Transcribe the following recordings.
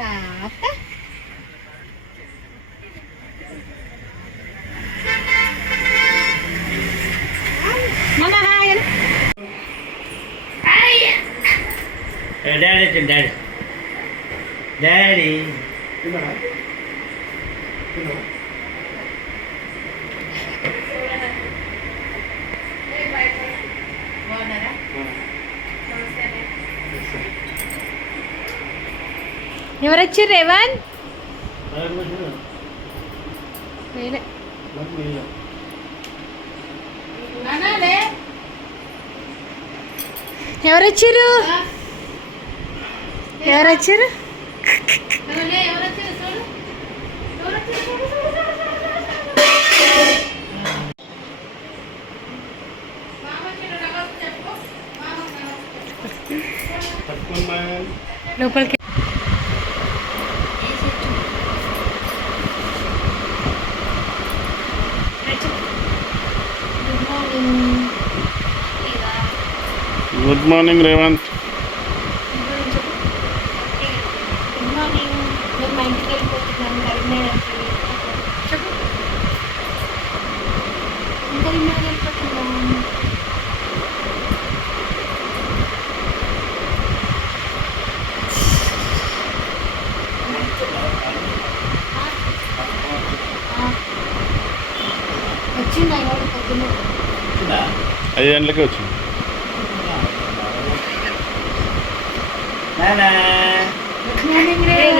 Kakak. Mana hai? Hai. Eh, daddy, daddy. Daddy. ఎవరు వచ్చారు రేవన్ ఎవరు వచ్చారు ఎవరు వచ్చారు లోపలికి good morning Revanth good morning మేము మా ఇంటికి వెళ్ళిపోతున్నాం కరీంనగర్కి చెప్పు మేము కరీంనగర్ వెళ్ళిపోతున్నాం వచ్చింది ఆయన పొద్దున్న ఐదు గంటలకి వచ్చింది నానా గుడ్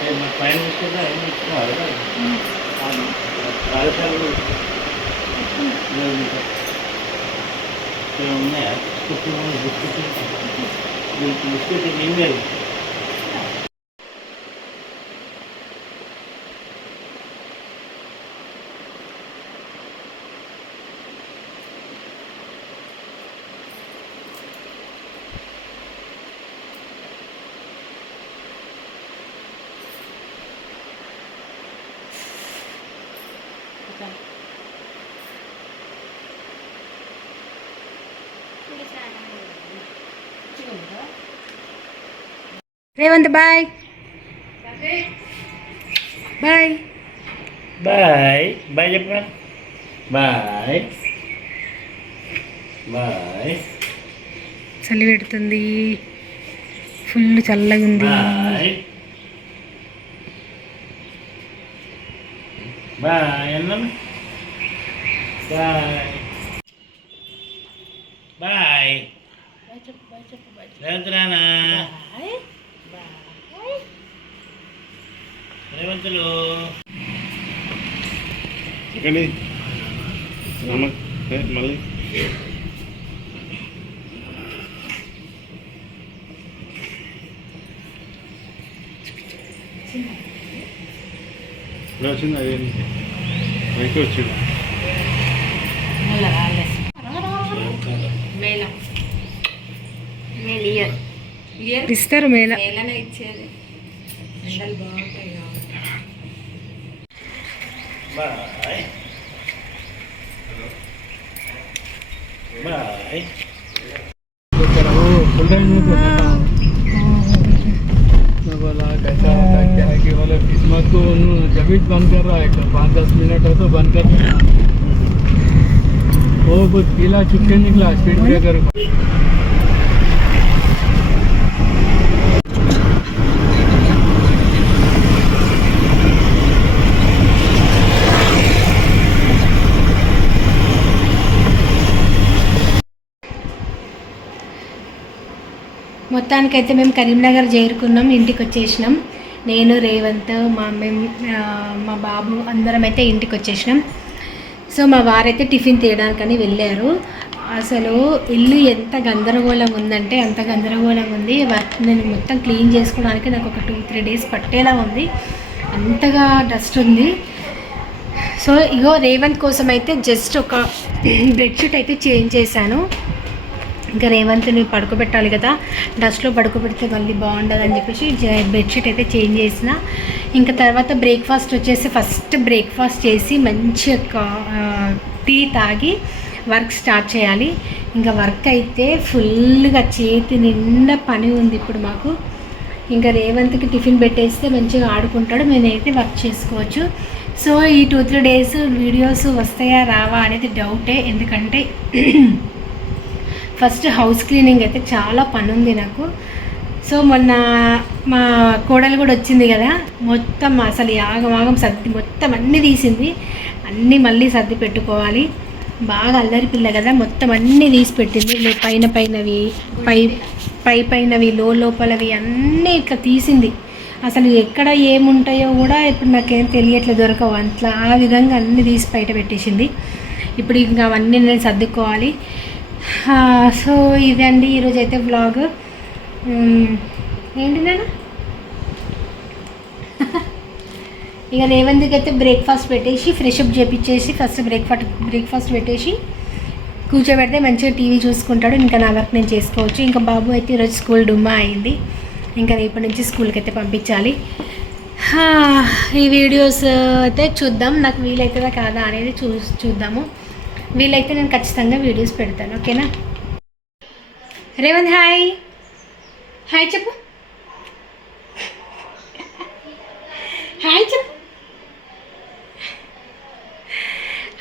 పైన కూడా ఏమి ఇచ్చినారు రాజశాలు ఉన్నాయా? బిస్కెట్ బిస్కెట్ బిస్కెట్ ఏం లేదు. Revanth bye. Bye. Bye. Bye చెప్పరా బాయ్. బాయ్. చలి పెడుతుంది. ఫుల్ చల్లగా ఉంది. బాయ్. బాయ్ అన్నాను బాయ్. బాయ్. రేవంత్ రానా రేవంతులు. ఎక్కడి మళ్ళీ. వచ్చింది అదే పైకి వచ్చింది? ఇస్తారు మేళ బాయ్ బాయ్ मैं बोला कैसा होता है क्या है कि बोले किस्मत को उन्होंने जब ही बंद कर रहा है तो पाँच दस मिनट हो तो बंद कर रहा वो कुछ पीला चुपके निकला स्पीड ब्रेकर మొత్తానికైతే మేము కరీంనగర్ చేరుకున్నాం ఇంటికి వచ్చేసినాం నేను రేవంత్ మా మేము మా బాబు అందరం అయితే ఇంటికి వచ్చేసినాం సో మా వారైతే టిఫిన్ తీయడానికని వెళ్ళారు. అసలు ఇల్లు ఎంత గందరగోళంగా ఉందంటే అంత గందరగోళంగా ఉంది. వర్క్ నేను మొత్తం క్లీన్ చేసుకోవడానికి నాకు ఒక టూ త్రీ డేస్ పట్టేలా ఉంది. అంతగా డస్ట్ ఉంది. సో ఇగో రేవంత్ కోసం అయితే జస్ట్ ఒక బెడ్షీట్ అయితే చేంజ్ చేశాను. ఇంకా రేవంత్ని పడుకోబెట్టాలి కదా. డస్ట్లో పడుకోబెడితే మళ్ళీ బాగుండదు అని చెప్పేసి బెడ్షీట్ అయితే చేంజ్ చేసిన. ఇంకా తర్వాత బ్రేక్ఫాస్ట్ వచ్చేసి ఫస్ట్ బ్రేక్ఫాస్ట్ చేసి మంచిగా కా- టీ తాగి వర్క్ స్టార్ట్ చేయాలి. ఇంకా వర్క్ అయితే ఫుల్గా చేతి నిండా పని ఉంది ఇప్పుడు మాకు. ఇంకా రేవంత్కి టిఫిన్ పెట్టేస్తే మంచిగా ఆడుకుంటాడు. నేనైతే వర్క్ చేసుకోవచ్చు. సో ఈ టూ త్రీ డేస్ వీడియోస్ వస్తాయా రావా అనేది డౌటే ఎందుకంటే ఫస్ట్ హౌస్ క్లీనింగ్ అయితే చాలా పని ఉంది నాకు. సో మొన్న మా కోడలు కూడా వచ్చింది కదా మొత్తం అసలు యాగం ఆగం సర్ది మొత్తం అన్నీ తీసింది. అన్నీ మళ్ళీ సర్ది పెట్టుకోవాలి. బాగా అల్లరి పిల్ల కదా మొత్తం అన్నీ తీసి పెట్టింది. పైన పైనవి పై పై పైనవి లో లోపలవి అన్నీ ఇట్లా తీసింది. అసలు ఎక్కడ ఏముంటాయో కూడా ఇప్పుడు నాకేం తెలియట్లేదు దొరకవు. అట్లా ఆ విధంగా అన్నీ తీసి బయట పెట్టేసింది. ఇప్పుడు ఇంకా అవన్నీ నేను సర్దుకోవాలి. సో ఇదండి ఈరోజు అయితే బ్లాగ్ ఏంటి నాన్న? ఇక రేవంత్కి అయితే బ్రేక్ఫాస్ట్ పెట్టేసి ఫ్రెష్ అప్ చేపించేసి ఫస్ట్ బ్రేక్ఫాస్ట్ బ్రేక్ఫాస్ట్ పెట్టేసి కూర్చోబెడితే మంచిగా టీవీ చూసుకుంటాడు. ఇంకా నా వర్క్ నేను చేసుకోవచ్చు. ఇంకా బాబు అయితే ఈరోజు స్కూల్ డుమ్మా అయింది. ఇంకా రేపటి నుంచి స్కూల్కి అయితే పంపించాలి. హా, ఈ వీడియోస్ అయితే చూద్దాం. నాకు వీలవుతుందా కాదా అనేది చూ చూద్దాము. వీలైతే నేను ఖచ్చితంగా వీడియోస్ పెడతాను ఓకేనా? రేవంత్ హాయ్. హాయ్ చెప్పు. హాయ్ చెప్పు.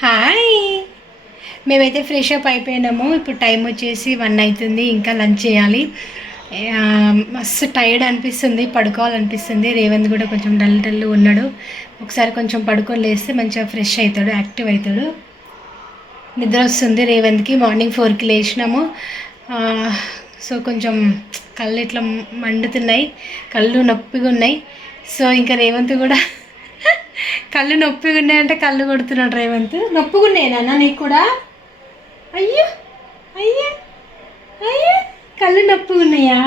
హాయ్. మేమైతే ఫ్రెష్ అప్ అయిపోయినాము. ఇప్పుడు టైం వచ్చేసి వన్ అవుతుంది ఇంకా లంచ్ చేయాలి. మస్తు టైర్డ్ అనిపిస్తుంది పడుకోవాలనిపిస్తుంది. రేవంత్ కూడా కొంచెం డల్ డల్ ఉన్నాడు. ఒకసారి కొంచెం పడుకొని లేస్తే మంచిగా ఫ్రెష్ అవుతాడు యాక్టివ్ అవుతాడు. నిద్ర వస్తుంది రేవంత్కి. మార్నింగ్ ఫోర్కి లేచినాము. సో కొంచెం కళ్ళు ఇట్లా మండుతున్నాయి. కళ్ళు నొప్పిగా ఉన్నాయి. సో ఇంకా రేవంత్ కూడా కళ్ళు నొప్పిగా ఉన్నాయంటే కళ్ళు కొడుతున్నాడు రేవంత్. నొప్పిగా ఉన్నాయి నాన్న నీకు కూడా? అయ్యో అయ్యో అయ్యో కళ్ళు నొప్పిగా ఉన్నాయా?